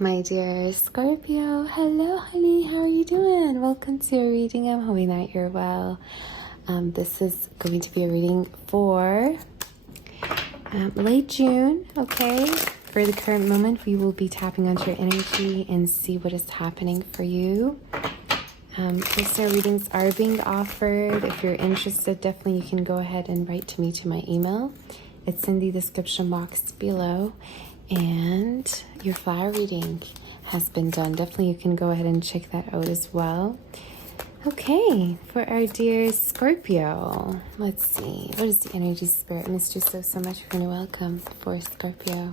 My dear Scorpio, hello honey, how are you doing? Welcome to your reading. I'm hoping that you're well. This is going to be a reading for late June, okay? For the current moment, we will be tapping onto your energy and see what is happening for you. Listener readings are being offered. If you're interested, definitely you can go ahead and write to me to my email. It's in the description box below. And your flower reading has been done. Definitely you can go ahead and check that out as well. Okay, for our dear Scorpio, let's see. What is the energy, spirit? I missed you so much. You're welcome for Scorpio.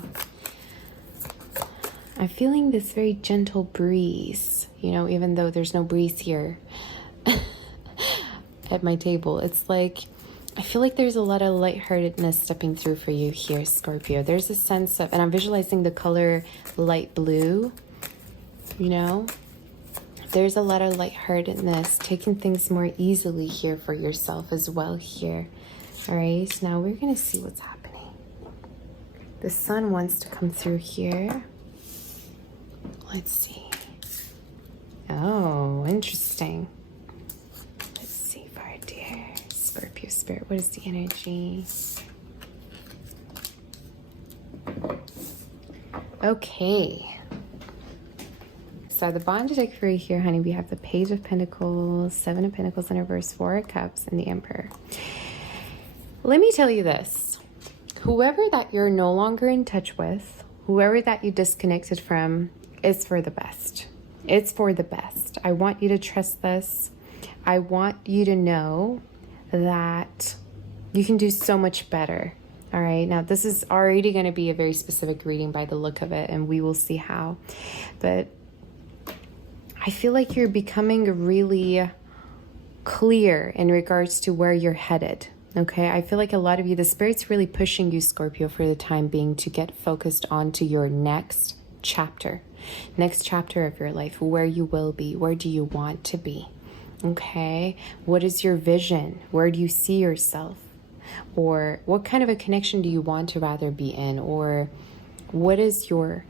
I'm feeling this very gentle breeze, you know, even though there's no breeze here at my table. It's like, I feel like there's a lot of lightheartedness stepping through for you here, Scorpio. There's a sense of, and I'm visualizing the color light blue, you know. There's a lot of lightheartedness, taking things more easily here for yourself as well here. All right, so now we're going to see what's happening. The sun wants to come through here. Let's see. Oh, interesting. Let's see for our dear Scorpio spirit. What is the energy? Okay. So the bond deck for you here, honey, we have the Page of Pentacles, Seven of Pentacles in reverse, Four of Cups, and the Emperor. Let me tell you this. Whoever that you're no longer in touch with, whoever that you disconnected from, is for the best. It's for the best. I want you to trust this. I want you to know that you can do so much better. All right. Now, this is already going to be a very specific reading by the look of it, and we will see how. But I feel like you're becoming really clear in regards to where you're headed. Okay. I feel like a lot of you, the Spirit's really pushing you, Scorpio, for the time being to get focused onto your next chapter of your life, where you will be, where do you want to be? Okay, what is your vision? Where do you see yourself? Or what kind of a connection do you want to rather be in? Or what is your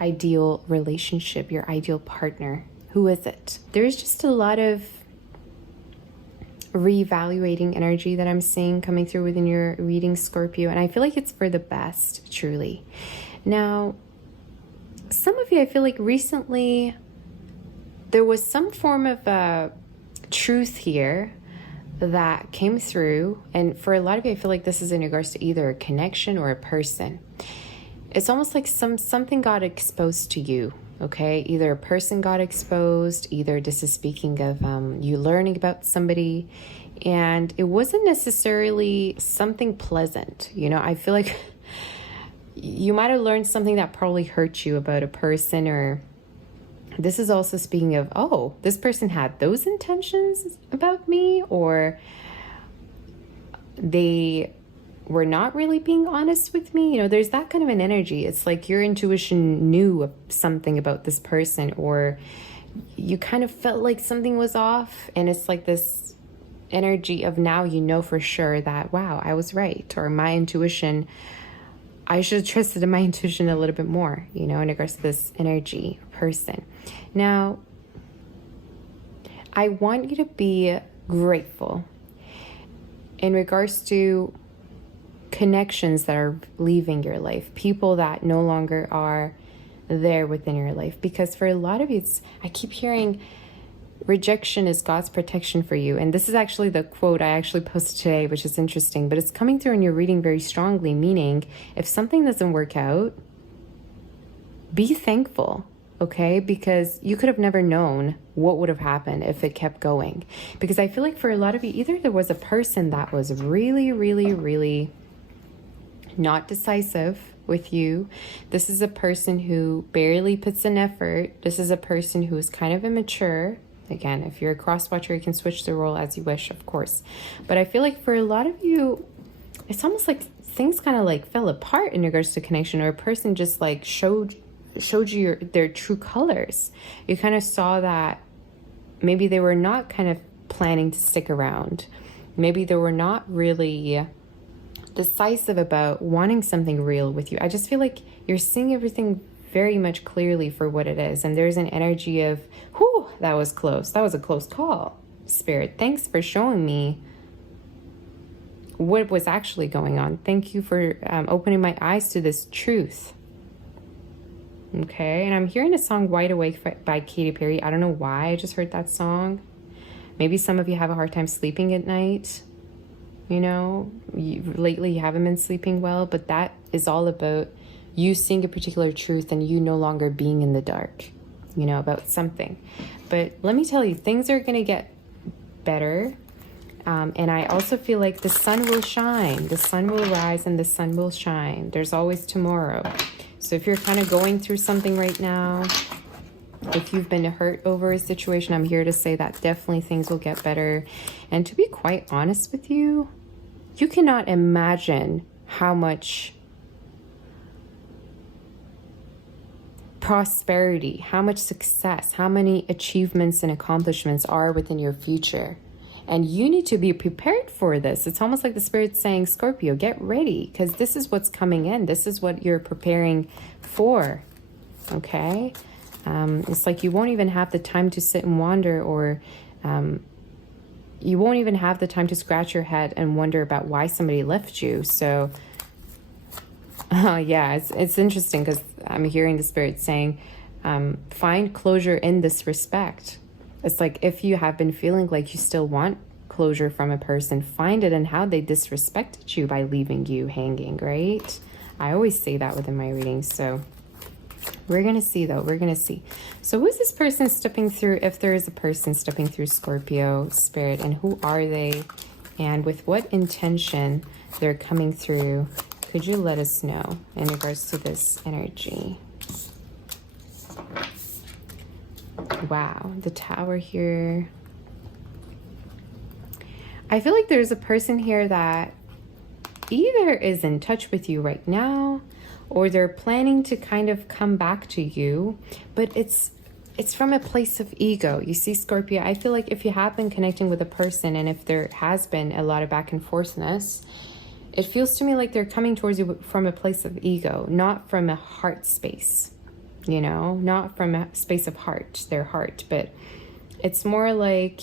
ideal relationship, your ideal partner? Who is it? There's just a lot of reevaluating energy that I'm seeing coming through within your reading, Scorpio, and I feel like it's for the best, truly. Now, some of you, I feel like recently there was some form of truth here that came through. And for a lot of you, I feel like this is in regards to either a connection or a person. It's almost like something got exposed to you, okay? Either a person got exposed, either this is speaking of you learning about somebody. And it wasn't necessarily something pleasant. You know, I feel like you might have learned something that probably hurt you about a person, or this is also speaking of, oh, this person had those intentions about me, or they were not really being honest with me. You know, there's that kind of an energy. It's like your intuition knew something about this person, or you kind of felt like something was off, and it's like this energy of now you know for sure that, wow, I was right, or my intuition, I should have trusted in my intuition a little bit more, you know, in regards to this energy person. Now, I want you to be grateful in regards to connections that are leaving your life, people that no longer are there within your life. Because for a lot of you, I keep hearing rejection is God's protection for you. And this is actually the quote I actually posted today, which is interesting, but it's coming through in your reading very strongly, meaning if something doesn't work out, be thankful, okay? Because you could have never known what would have happened if it kept going. Because I feel like for a lot of you, either there was a person that was really, really, really not decisive with you. This is a person who barely puts in effort. This is a person who is kind of immature. Again, if you're a cross watcher, you can switch the role as you wish, of course. But I feel like for a lot of you, it's almost like things kind of like fell apart in regards to connection, or a person just like showed you their true colors. You kind of saw that maybe they were not kind of planning to stick around. Maybe they were not really decisive about wanting something real with you. I just feel like you're seeing everything very much clearly for what it is. And there's an energy of, whew, that was close. That was a close call. Spirit, thanks for showing me what was actually going on. Thank you for opening my eyes to this truth. Okay, and I'm hearing the song Wide Awake by Katy Perry. I don't know why I just heard that song. Maybe some of you have a hard time sleeping at night. You know, lately you haven't been sleeping well, but that is all about you seeing a particular truth and you no longer being in the dark, you know, about something. But let me tell you, things are going to get better. And I also feel like the sun will shine, the sun will rise and the sun will shine. There's always tomorrow. So if you're kind of going through something right now, if you've been hurt over a situation, I'm here to say that definitely things will get better. And to be quite honest with you, you cannot imagine how much prosperity, how much success, how many achievements and accomplishments are within your future. And you need to be prepared for this. It's almost like the Spirit's saying, Scorpio, get ready, because this is what's coming in. This is what you're preparing for, okay? It's like you won't even have the time to sit and wonder, or you won't even have the time to scratch your head and wonder about why somebody left you. So, yeah, it's interesting because I'm hearing the Spirit saying, find closure in this respect. It's like if you have been feeling like you still want closure from a person, find it in how they disrespected you by leaving you hanging, right? I always say that within my readings. So we're going to see, though. We're going to see. So who is this person stepping through, if there is a person stepping through Scorpio, Spirit, and who are they? And with what intention they're coming through? Could you let us know in regards to this energy? Wow, the Tower here. I feel like there's a person here that either is in touch with you right now, or they're planning to kind of come back to you, but it's from a place of ego. You see, Scorpio, I feel like if you have been connecting with a person and if there has been a lot of back and forthness, it feels to me like they're coming towards you from a place of ego, not from a heart space. You know, not from a space of heart, their heart, but it's more like,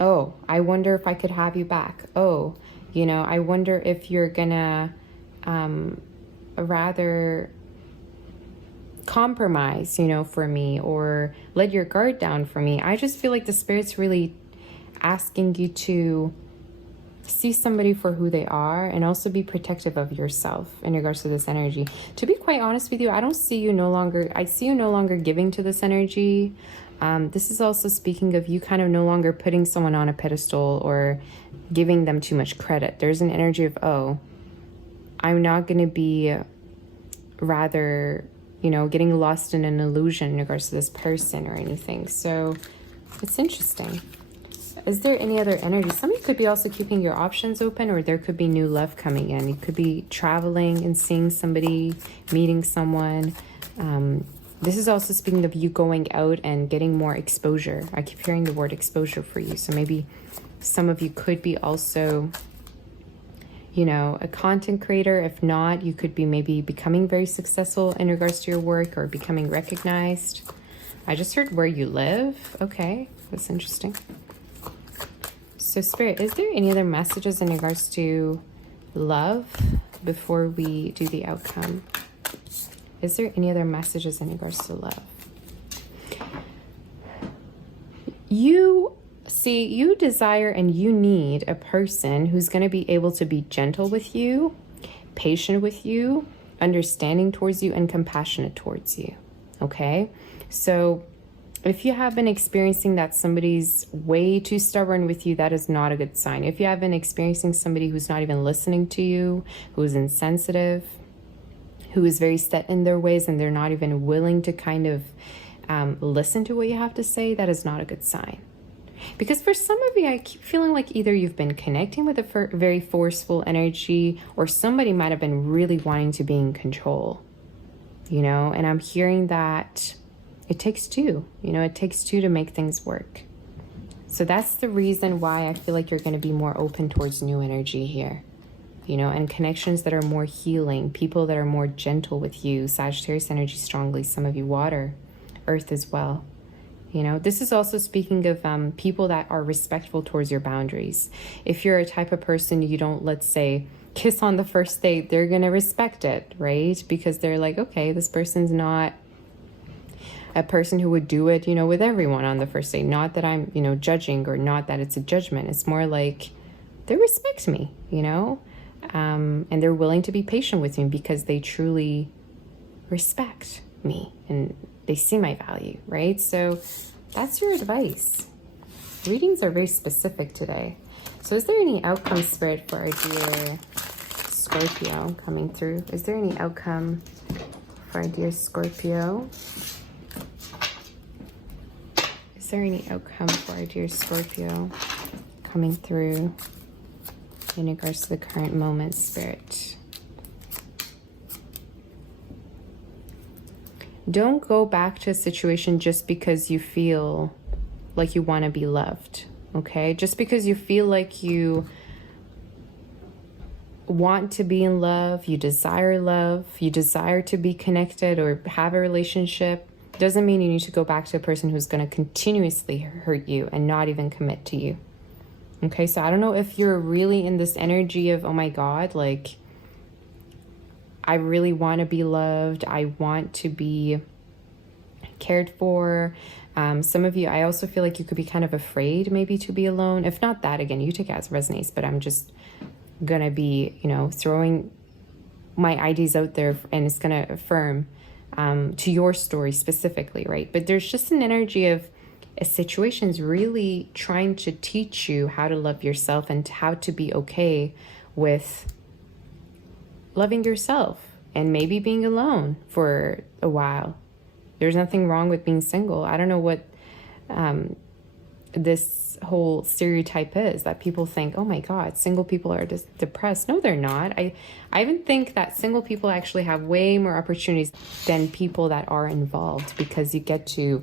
oh, I wonder if I could have you back. Oh, you know, I wonder if you're gonna rather compromise, you know, for me, or let your guard down for me. I just feel like the Spirit's really asking you to see somebody for who they are and also be protective of yourself in regards to this energy. To be quite honest with you, I see you no longer giving to this energy. This is also speaking of you kind of no longer putting someone on a pedestal or giving them too much credit. There's an energy of, oh, I'm not going to be rather, you know, getting lost in an illusion in regards to this person or anything. So it's interesting. Is there any other energy? Somebody could be also keeping your options open, or there could be new love coming in. You could be traveling and seeing somebody, meeting someone. This is also speaking of you going out and getting more exposure. I keep hearing the word exposure for you. So maybe some of you could be also, you know, a content creator. If not, you could be maybe becoming very successful in regards to your work or becoming recognized. I just heard where you live. Okay, that's interesting. So Spirit, is there any other messages in regards to love before we do the outcome? Is there any other messages in regards to love? You see, you desire and you need a person who's going to be able to be gentle with you, patient with you, understanding towards you, and compassionate towards you. Okay? So if you have been experiencing that somebody's way too stubborn with you, that is not a good sign. If you have been experiencing somebody who's not even listening to you, who is insensitive, who is very set in their ways, and they're not even willing to kind of listen to what you have to say, that is not a good sign. Because for some of you, I keep feeling like either you've been connecting with a very forceful energy, or somebody might have been really wanting to be in control, you know, and I'm hearing that it takes two, you know, it takes two to make things work. So that's the reason why I feel like you're going to be more open towards new energy here. you know, and connections that are more healing, people that are more gentle with you. Sagittarius energy strongly, some of you water, earth as well. You know, this is also speaking of people that are respectful towards your boundaries. If you're a type of person you don't, let's say, kiss on the first date, they're going to respect it, right? Because they're like, okay, this person's not a person who would do it, you know, with everyone on the first date. Not that I'm, you know, judging, or not that it's a judgment. It's more like they respect me, you know, and they're willing to be patient with me because they truly respect me and they see my value, right? So that's your advice. Readings are very specific today. So is there any outcome, Spirit, for our dear Scorpio coming through? Is there any outcome for our dear Scorpio? Is there any outcome for our dear Scorpio coming through in regards to the current moment, Spirit? Don't go back to a situation just because you feel like you want to be loved, okay? Just because you feel like you want to be in love, you desire to be connected or have a relationship, doesn't mean you need to go back to a person who's going to continuously hurt you and not even commit to you. Okay, so I don't know if you're really in this energy of, oh my God, like, I really want to be loved. I want to be cared for. Some of you, I also feel like you could be kind of afraid maybe to be alone. If not that, again, you take it as resonates, but I'm just going to be, you know, throwing my ideas out there, and it's going to affirm to your story specifically, right? But there's just an energy of a situation's really trying to teach you how to love yourself and how to be okay with loving yourself and maybe being alone for a while. There's nothing wrong with being single. I don't know what this whole stereotype is that people think, oh my God, single people are just depressed. No, they're not. I even think that single people actually have way more opportunities than people that are involved, because you get to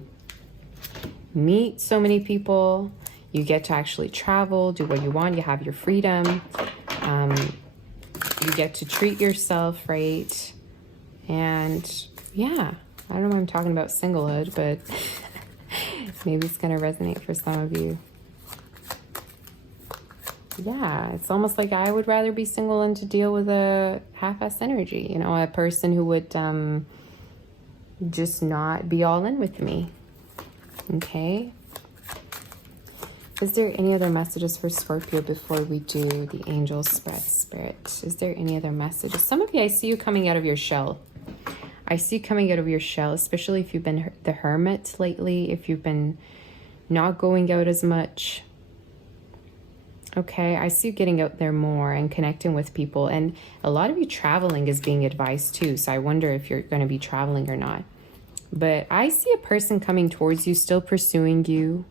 meet so many people, you get to actually travel, do what you want, you have your freedom, you get to treat yourself, right? And yeah, I don't know why I'm talking about singlehood, but maybe it's going to resonate for some of you. Yeah, it's almost like I would rather be single than to deal with a half-ass energy, you know, a person who would just not be all in with me. Okay. Is there any other messages for Scorpio before we do the angel spread, Spirit? Is there any other messages? Some of you, I see you coming out of your shell. I see you coming out of your shell, especially if you've been the hermit lately, if you've been not going out as much. Okay, I see you getting out there more and connecting with people. And a lot of you traveling is being advised too. So I wonder if you're going to be traveling or not. But I see a person coming towards you, still pursuing you.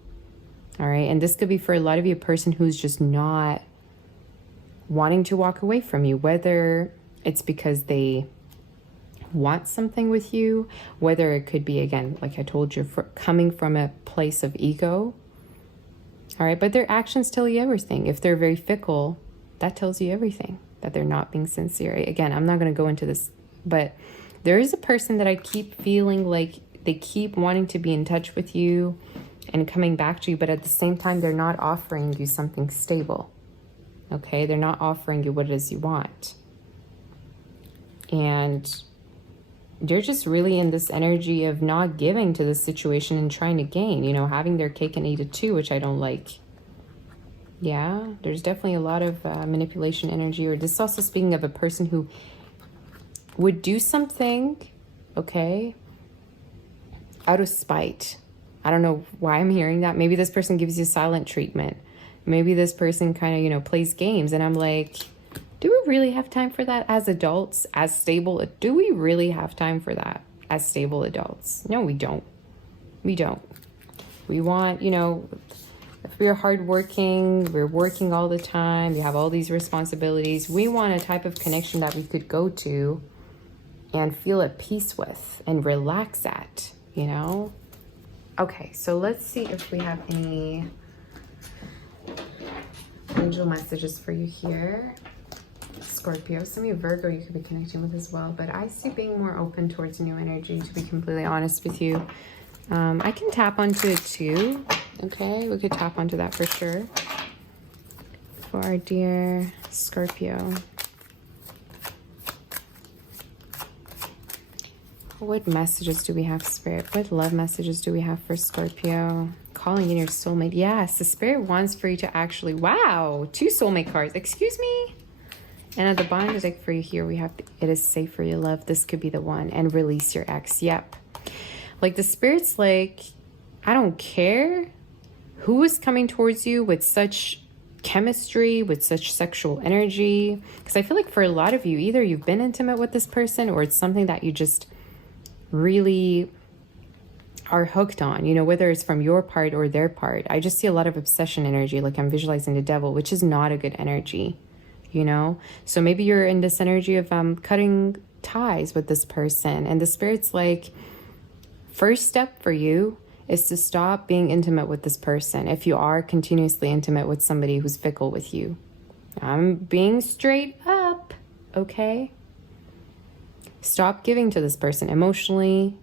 All right. And this could be for a lot of you, a person who's just not wanting to walk away from you, whether it's because they want something with you, whether it could be, again, like I told you, coming from a place of ego. All right. But their actions tell you everything. If they're very fickle, that tells you everything, that they're not being sincere. Again, I'm not going to go into this, but there is a person that I keep feeling like they keep wanting to be in touch with you and coming back to you, but at the same time, they're not offering you something stable. Okay? They're not offering you what it is you want. And they're just really in this energy of not giving to the situation and trying to gain, you know, having their cake and eat it too, which I don't like. Yeah, there's definitely a lot of manipulation energy. Or this is also speaking of a person who would do something, okay, out of spite. I don't know why I'm hearing that. Maybe this person gives you silent treatment. Maybe this person kind of, you know, plays games. And I'm like, do we really have time for that as adults, as stable? Do we really have time for that as stable adults? No, we don't. We don't. We want, you know, if we're hardworking, we're working all the time, you have all these responsibilities, we want a type of connection that we could go to and feel at peace with and relax at, you know? Okay, so let's see if we have any angel messages for you here. Scorpio. Some of you Virgo you could be connecting with as well, but I see being more open towards new energy, to be completely honest with you. I can tap onto it too. Okay, we could tap onto that for sure. For our dear Scorpio. What messages do we have, Spirit? What love messages do we have for Scorpio? Calling in your soulmate. Yes, the Spirit wants for you to actually... Wow! 2 soulmate cards. Excuse me? And at the bottom of the deck for you here, we have... It is safe for you, love. This could be the one. And release your ex. Yep. Like, the Spirit's like, I don't care who is coming towards you with such chemistry, with such sexual energy. Because I feel like for a lot of you, either you've been intimate with this person or it's something that you just... really are hooked on, you know, whether it's from your part or their part. I just see a lot of obsession energy, like I'm visualizing the devil, which is not a good energy, you know. So maybe you're in this energy of cutting ties with this person, and the Spirit's like, first step for you is to stop being intimate with this person if you are continuously intimate with somebody who's fickle with you. I'm being straight up, okay? Stop giving to this person emotionally,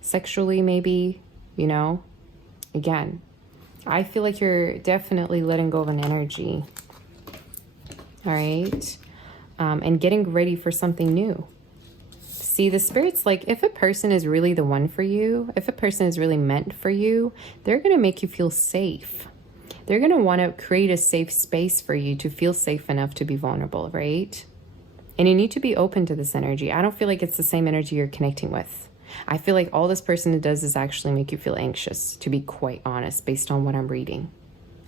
sexually, maybe, you know. Again, I feel like you're definitely letting go of an energy. All right. And getting ready for something new. See, the Spirit's like, if a person is really the one for you, if a person is really meant for you, they're going to make you feel safe. They're going to want to create a safe space for you to feel safe enough to be vulnerable, right? And you need to be open to this energy. I don't feel like it's the same energy you're connecting with. I feel like all this person does is actually make you feel anxious, to be quite honest, based on what I'm reading.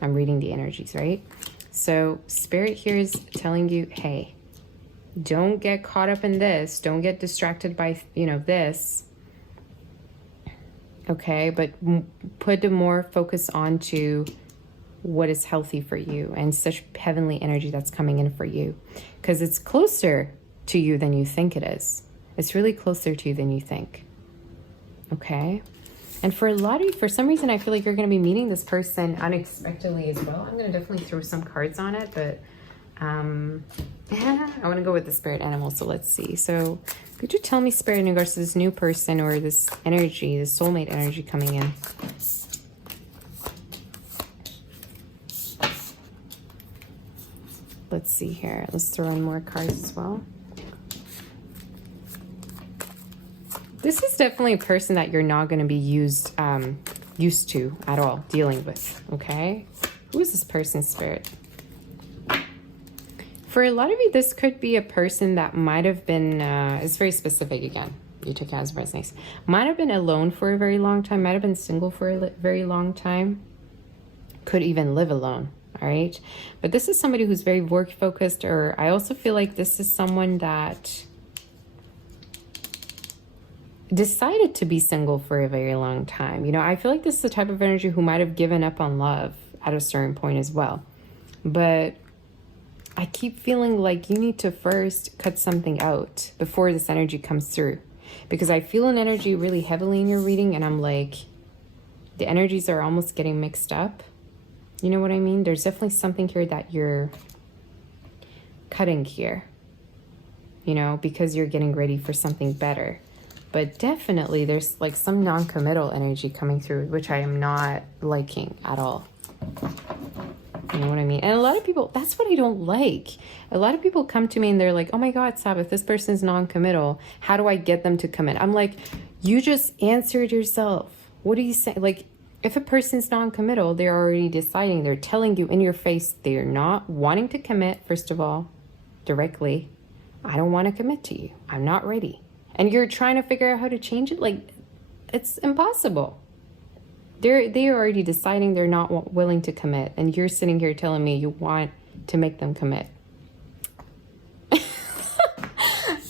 I'm reading the energies, right? So Spirit here is telling you, hey, don't get caught up in this. Don't get distracted by, you know, this. Okay, but put more focus onto what is healthy for you and such heavenly energy that's coming in for you, because it's closer to you than you think it is. It's really closer to you than you think. Okay. And for a lot of you, for some reason, I feel like you're going to be meeting this person unexpectedly as well. I'm going to definitely throw some cards on it, but I want to go with the spirit animal. So let's see. So could you tell me, Spirit, in regards to this new person or this energy, this soulmate energy coming in? Let's see here. Let's throw in more cards as well. This is definitely a person that you're not going to be used to at all, dealing with, okay? Who is this person, Spirit? For a lot of you, this could be a person that might have been, it's very specific again. You took it as resonates. Might have been alone for a very long time, might have been single for a very long time, could even live alone, all right? But this is somebody who's very work-focused, or I also feel like this is someone that decided to be single for a very long time. You know, I feel like this is the type of energy who might have given up on love at a certain point as well. But I keep feeling like you need to first cut something out before this energy comes through. Because I feel an energy really heavily in your reading, and I'm like, the energies are almost getting mixed up. You know what I mean? There's definitely something here that you're cutting here, you know, because you're getting ready for something better. But definitely there's like some non-committal energy coming through, which I am not liking at all. You know what I mean? And a lot of people, that's what I don't like. A lot of people come to me and they're like, oh my God, Sabbath, this person's non-committal. How do I get them to commit? I'm like, you just answered yourself. What do you say? Like, if a person's non-committal, they're already deciding. They're telling you in your face they're not wanting to commit, first of all, directly. I don't want to commit to you. I'm not ready. And you're trying to figure out how to change it? Like, it's impossible. They're already deciding they're not willing to commit. And you're sitting here telling me you want to make them commit.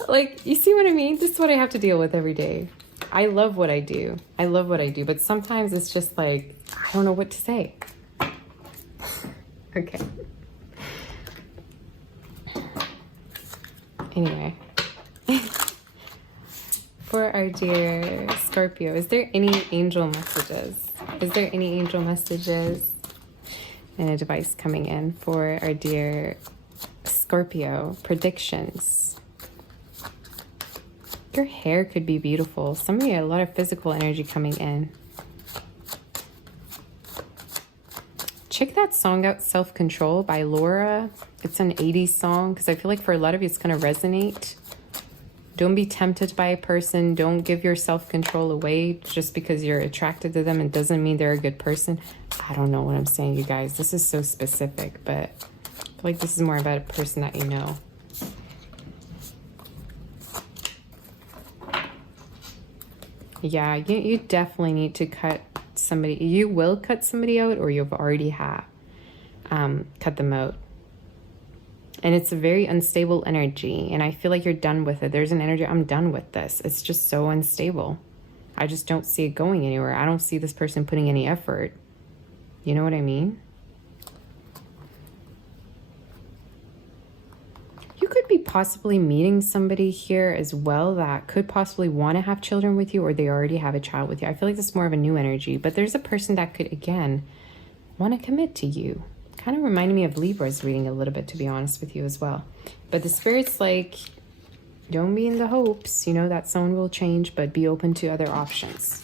Like, you see what I mean? This is what I have to deal with every day. I love what I do. I love what I do. But sometimes it's just like, I don't know what to say. Okay. Anyway. For our dear Scorpio, is there any angel messages? Is there any angel messages and advice coming in for our dear Scorpio, predictions. Your hair could be beautiful. Somebody had a lot of physical energy coming in. Check that song out, Self-Control by Laura. It's an 80s song because I feel like for a lot of you it's going to resonate. Don't be tempted by a person. Don't give your self-control away just because you're attracted to them. It doesn't mean they're a good person. I don't know what I'm saying, you guys. This is so specific, but I feel like this is more about a person that you know. Yeah, you definitely need to cut somebody. You will cut somebody out, or you've already cut them out. And it's a very unstable energy, and I feel like you're done with it. There's an energy, I'm done with this. It's just so unstable. I just don't see it going anywhere. I don't see this person putting any effort. You know what I mean? You could be possibly meeting somebody here as well that could possibly want to have children with you, or they already have a child with you. I feel like this is more of a new energy, but there's a person that could, again, want to commit to you. Kind of reminded me of Libra's reading a little bit, to be honest with you as well. But the Spirit's like, don't be in the hopes, you know, that someone will change, but be open to other options.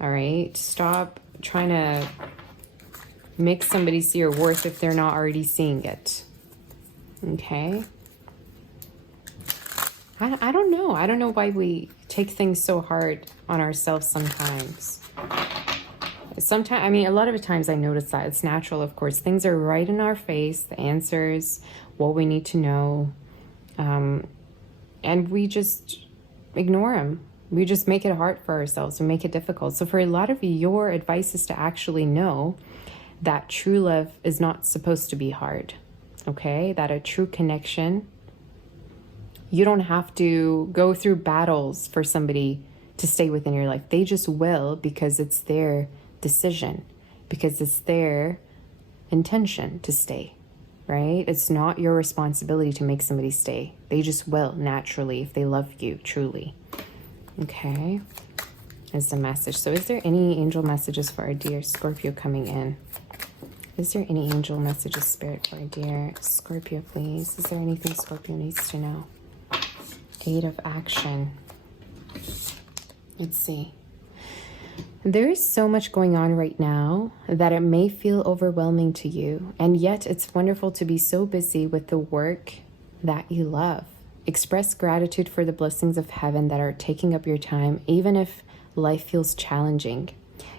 All right? Stop trying to make somebody see your worth if they're not already seeing it. Okay? I don't know. I don't know why we take things so hard on ourselves sometimes. Sometimes, I mean, a lot of the times I notice that it's natural, of course. Things are right in our face, the answers, what we need to know. And we just ignore them. We just make it hard for ourselves and make it difficult. So for a lot of you, your advice is to actually know that true love is not supposed to be hard. Okay? That a true connection, you don't have to go through battles for somebody to stay within your life. They just will, because it's their decision, because it's their intention to stay, right? It's not your responsibility to make somebody stay. They just will naturally if they love you truly. Okay, is the message. So is there any angel messages for our dear Scorpio coming in? Is there any angel messages, Spirit, for our dear Scorpio, please? Is there anything Scorpio needs to know? 8 of Action. Let's see. There is so much going on right now that it may feel overwhelming to you, and yet it's wonderful to be so busy with the work that you love. Express gratitude for the blessings of heaven that are taking up your time, even if life feels challenging.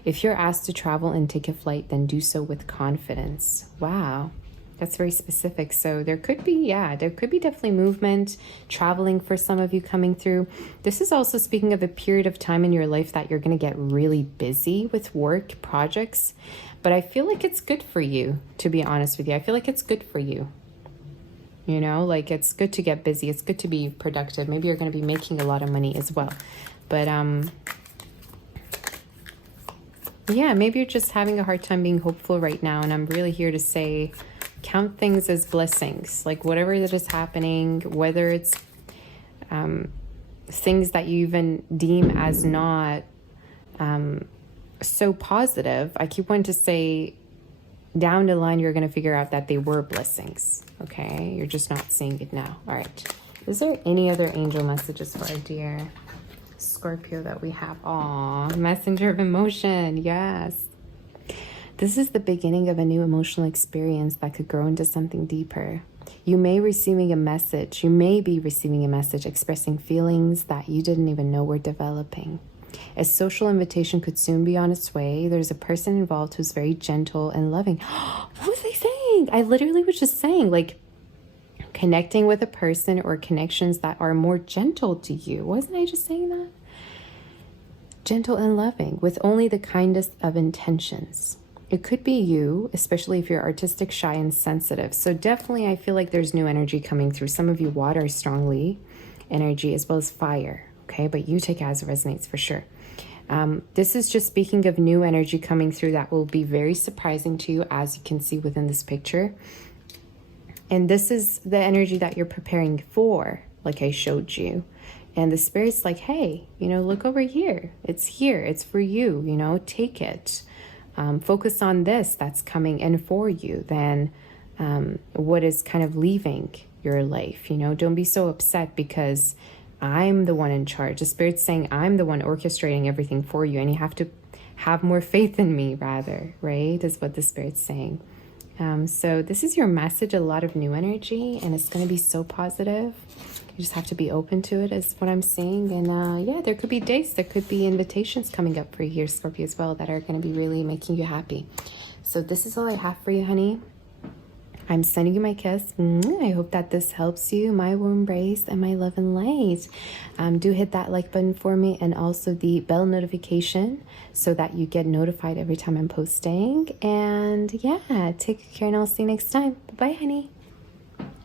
If you're asked to travel and take a flight, then do so with confidence. Wow. That's very specific. So there could be, there could be definitely movement, traveling for some of you coming through. This is also speaking of a period of time in your life that you're going to get really busy with work, projects. But I feel like it's good for you, to be honest with you. I feel like it's good for you. You know, like it's good to get busy. It's good to be productive. Maybe you're going to be making a lot of money as well. But, yeah, maybe you're just having a hard time being hopeful right now. And I'm really here to say, count things as blessings, like whatever that is happening, whether it's things that you even deem as not so positive. I keep wanting to say down the line, you're going to figure out that they were blessings. Okay. You're just not seeing it now. All right. Is there any other angel messages for our dear Scorpio that we have? Aw, messenger of emotion. Yes. This is the beginning of a new emotional experience that could grow into something deeper. You may be receiving a message expressing feelings that you didn't even know were developing. A social invitation could soon be on its way. There's a person involved who's very gentle and loving. What was I saying? I literally was just saying, like, connecting with a person or connections that are more gentle to you. Wasn't I just saying that? Gentle and loving with only the kindest of intentions. It could be you, especially if you're artistic, shy, and sensitive. So definitely I feel like there's new energy coming through. Some of you water strongly energy as well as fire. Okay, but you take it as it resonates for sure. This is just speaking of new energy coming through that will be very surprising to you, as you can see within this picture. And this is the energy that you're preparing for, like I showed you. And the Spirit's like, hey, you know, look over here. It's here. It's for you. You know, take it. Focus on this that's coming in for you. Then what is kind of leaving your life. You know, don't be so upset because I'm the one in charge. The Spirit's saying I'm the one orchestrating everything for you, and you have to have more faith in me, rather, right? Is what the Spirit's saying. So this is your message, a lot of new energy, and it's going to be so positive. You just have to be open to it, is what I'm saying. And yeah, there could be dates, there could be invitations coming up for you here, Scorpio, as well, that are going to be really making you happy. So this is all I have for you, honey. I'm sending you my kiss. I hope that this helps you. My warm embrace and my love and light. Do hit that like button for me, and also the bell notification so that you get notified every time I'm posting. And yeah, take care, and I'll see you next time. Bye, honey.